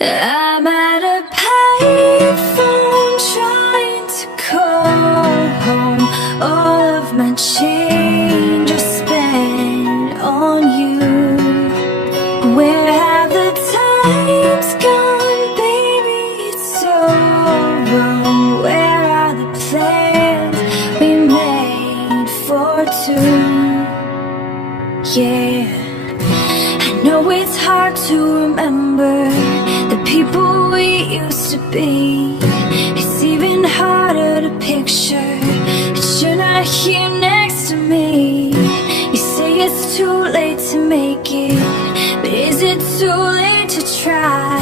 I'm at a payphone trying to call home. All of my change I spent on you. Where have the times gone, baby? It's so wrong. Where are the plans we made for two? Yeah, I know it's hard to remember the people we used to be. It's even harder to picture that you're not here next to me. You say it's too late to make it, but is it too late to try?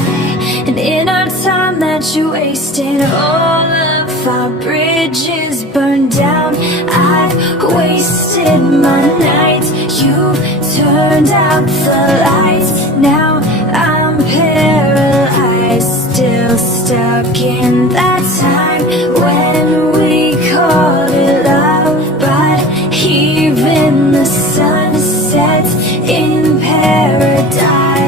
And in our time that you wasted, all of our bridges burned down. I've wasted my nights, you've turned out the lights. Now I'm paralyzed, still stuck in that time when we called it love. But even the sun sets in paradise.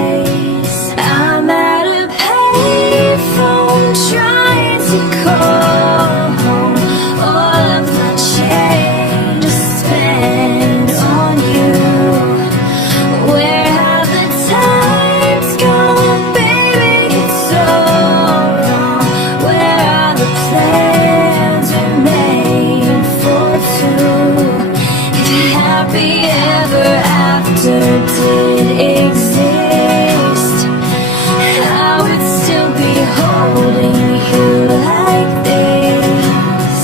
I'm at a payphone trying to call home. All of my change I spent on you. Where have the times gone, baby? It's so wrong. Where are the plans we made for two? If happy ever after did exist, I would still be holding you like this.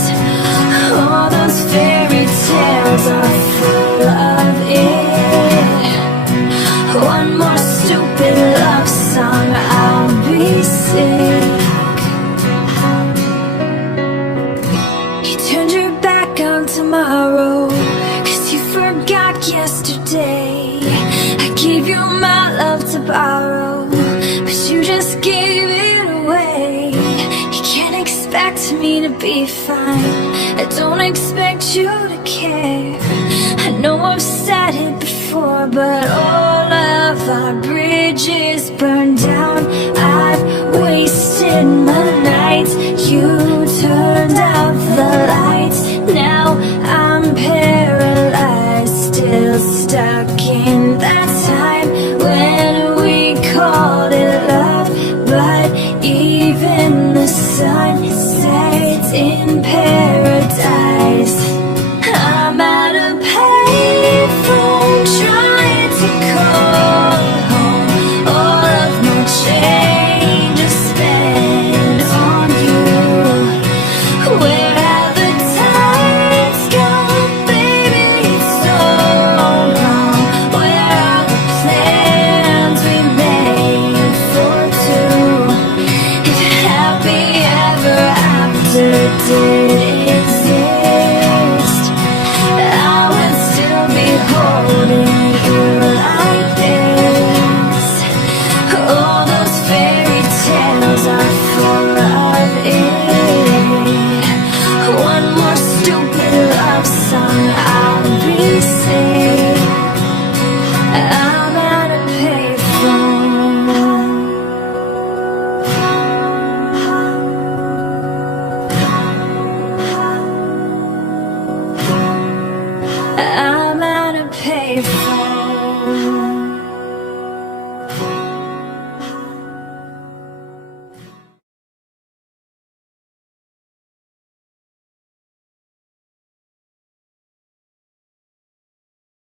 All those fairy tales are full of it. One more stupid love song, I'll be sick. You turned your back on tomorrow, 'cause you forgot yesterday. I gave you my love to borrow, but you just gave it away. You can't expect me to be fine, I don't expect you to care. I know I've said it before, but all of our bridges burned down.